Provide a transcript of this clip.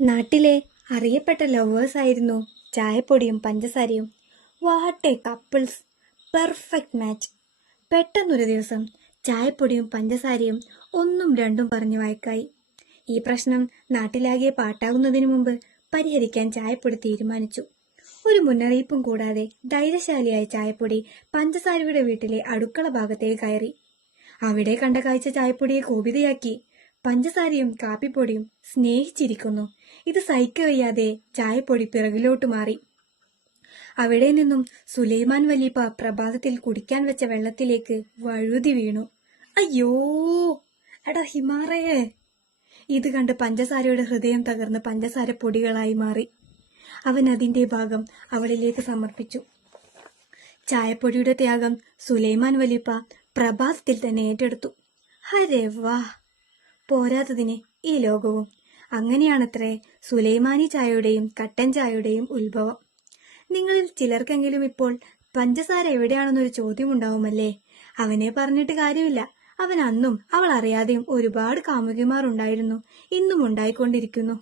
നാട്ടിലെ അറിയപ്പെട്ട ലവേഴ്സ് ആയിരുന്നു ചായപ്പൊടിയും പഞ്ചസാരയും. What A couples, perfect match. പെട്ടെന്നൊരു ദിവസം ചായപ്പൊടിയും പഞ്ചസാരയും ഒന്നും രണ്ടും പറഞ്ഞു വഴക്കായി. ഈ പ്രശ്നം നാട്ടിലാകെ പാട്ടാകുന്നതിനു മുമ്പ് പരിഹരിക്കാൻ ചായപ്പൊടി തീരുമാനിച്ചു. ഒരു മുന്നറിയിപ്പും കൂടാതെ ധൈര്യശാലിയായ ചായപ്പൊടി പഞ്ചസാരയുടെ വീട്ടിലെ അടുക്കള ഭാഗത്തേക്ക് കയറി. അവിടെ കണ്ട കാഴ്ച ചായപ്പൊടിയെ കോപിതയാക്കി. പഞ്ചസാരയും കാപ്പിപ്പൊടിയും സ്നേഹിച്ചിരിക്കുന്നു. ഇത് സഹിക്കവയ്യാതെ ചായപ്പൊടി പിറകിലോട്ട് മാറി. അവിടെ നിന്നും സുലൈമാൻ വലീപ്പ പ്രഭാതത്തിൽ കുടിക്കാൻ വെച്ച വെള്ളത്തിലേക്ക് വഴുതി വീണു. അയ്യോ, എടാ ഹിമാറയെ! ഇത് കണ്ട് പഞ്ചസാരയുടെ ഹൃദയം തകർന്ന് പഞ്ചസാര പൊടികളായി മാറി. അവൻ അതിന്റെ ഭാഗം അവളിലേക്ക് സമർപ്പിച്ചു. ചായപ്പൊടിയുടെ ത്യാഗം സുലൈമാൻ വലീപ്പ പ്രഭാതത്തിൽ തന്നെ ഏറ്റെടുത്തു. ഹരേ വാ! പോരാത്തതിന് ഈ ലോകവും. അങ്ങനെയാണത്രേ സുലൈമാനി ചായയുടെയും കട്ടൻ ചായയുടെയും ഉത്ഭവം. നിങ്ങളിൽ ചിലർക്കെങ്കിലും ഇപ്പോൾ പഞ്ചസാര എവിടെയാണെന്നൊരു ചോദ്യമുണ്ടാവുമല്ലേ? അവനെ പറഞ്ഞിട്ട് കാര്യമില്ല. അവൻ അന്നും അവൾ അറിയാതെയും ഒരുപാട് കാമുകിമാർ ഉണ്ടായിരുന്നു, ഇന്നും ഉണ്ടായിക്കൊണ്ടിരിക്കുന്നു.